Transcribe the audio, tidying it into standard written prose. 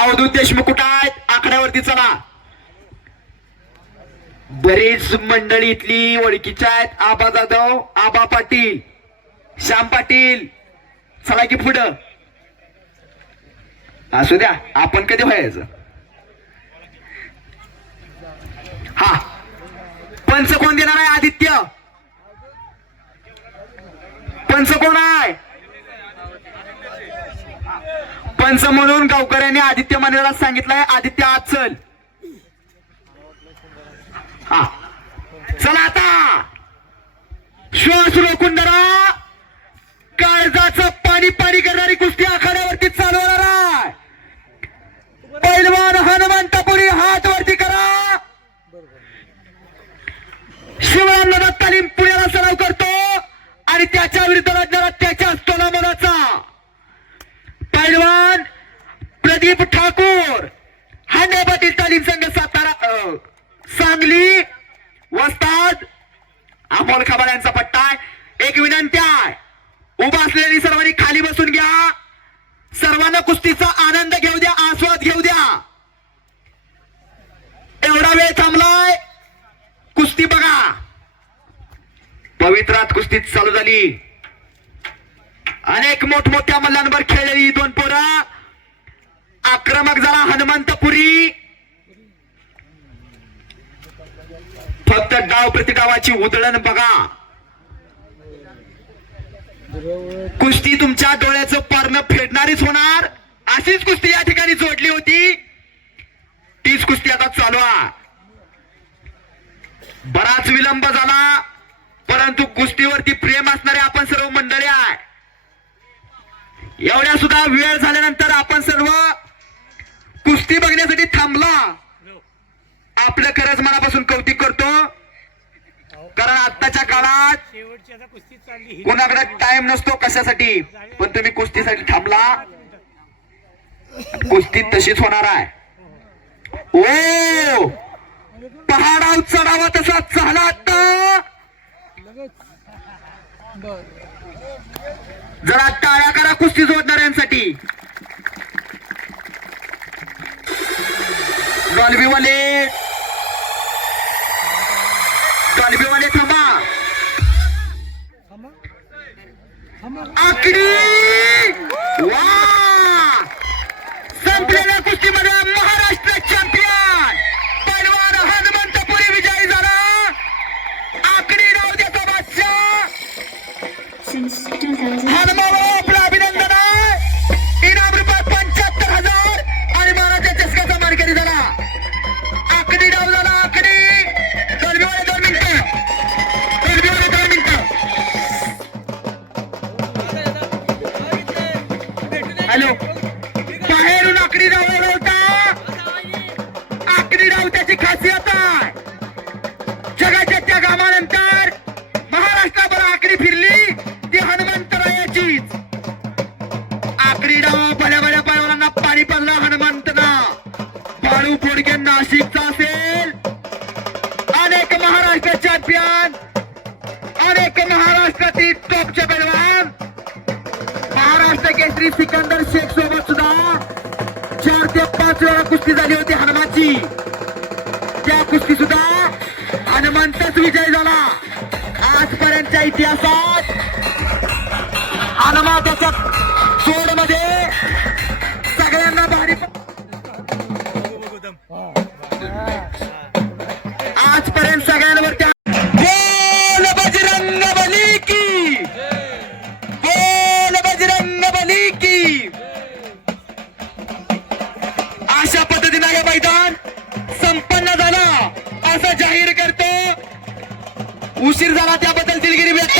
अवधूत देशमुख कुठं आहेत आकड्यावरती चला. बरीच मंडळी इथली ओळखीच्या आहेत. आबा जाधव, आबा पाटील, श्याम पाटील, चला की पुढं. असू द्या, आपण कधी व्हायचं. हा पंच कोण देणार आहे? आदित्य पंच कोण आहे? पंच म्हणून गावकऱ्यांनी आदित्य मानेला सांगितलंय. आदित्य आज चल. हा चला आता श्वास रोखून धरा. काळजाचं पाणी पाणी करणारी कुस्ती आखाड्यावरती चालवणार आहे. पैलवान हनुमंतपुरी हात वरती करा. शिवराम तालीम पुण्याला सराव करतो आणि त्याच्या विरुद्ध लढणारा त्याच्या तोलामोलाचा पैलवान प्रदीप ठाकूर, हांडे पाटील तालीम संघ सातारा सांगली, वस्ताद अमोल खबाड यांचा पट्टा आहे. एक विनंती आहे, उभा असलेली सर्वांनी खाली बसून घ्या. सर्वांना कुस्तीचा आनंद घेऊ द्या, आस्वाद घेऊ द्या. एवढा वेळ थांबलाय, कुस्ती बघा. पवित्रात कुस्ती चालू झाली. अनेक मोठमोठ्या मल्लांवर खेळलेली दोन पोरं. आक्रमक झाला हनुमंतपुरी. फक्त डाव प्रतिडावाची उधळण बघा. कुस्ती तुमच्या डोळ्याचं पारणं फेडणारीच होणार. अशीच कुस्ती या ठिकाणी जोडली होती, तीच कुस्ती आता चालू आहे. बराच विलंब झाला, परंतु कुस्तीवरती प्रेम असणारे आपण सर्व मंडळी आहे. एवढ्या सुद्धा वेळ झाल्यानंतर आपण सर्व कुस्ती बघण्यासाठी थांबला. आपलं खरंच मनापासून कौतुक करतो, कारण आत्ताच्या काळात कोणाकडे टाइम नसतो कशासाठी, पण तुम्ही कुस्तीसाठी थांबला. कुस्ती तशीच होणार आहे. ओ पहाडाव चढावा तसा झाला. आता जरा टाळ्या करा कुस्ती जोडणाऱ्यांसाठी. डॉल्बीवाले थांबा. आकडी वा संपलेल्या कुस्तीमध्ये महाराष्ट्र चॅम्पियन पैलवान हनुमंतपुरी विजयी झाला. आकडी राव द्याचा बादशाह हनुमावा आपलं अभिनंदन आहे. इनाम रुपये 75,000 आणि महाराजांच्या चषकाचा मानकरी झाला. आकडी डाव झाला. आकडी दरबिवाले 2 मिनिटं. हॅलो, बाहेरून आकडी डाव होता. आकडी डाव त्याची खासियत आहे. जगाच्या त्या गामानंतर महाराष्ट्राभर आकडी फिरली ती हनुमंतरायाचीच. आकडी डाव भल्या भल्या पैलवानांना पाणी पाजला हनुमंतना. बाळू फोडके नाशिकचा असेल. अनेक महाराष्ट्र चॅम्पियन, अनेक महाराष्ट्रातील टॉपचे पैलवान. महाराष्ट्र केसरी सिकंदर शेख सोबत सुद्धा 4 ते 5 वेळा कुस्ती झाली होती हनुमानची. त्या कुस्ती सुद्धा हनुमंतच विजय झाला. आजपर्यंतच्या इतिहासात हनुमानाच्या जोडमध्ये सगळ्यांना भारी आजपर्यंत सगळ्यांवरती. बोल बजरंग बली की, बोल बजरंग बली की. अशा पद्धतीने हे मैदान संपन्न झालं असं जाहीर करतो. उशीर झाला त्याबद्दल दिलगिरी व्यक्त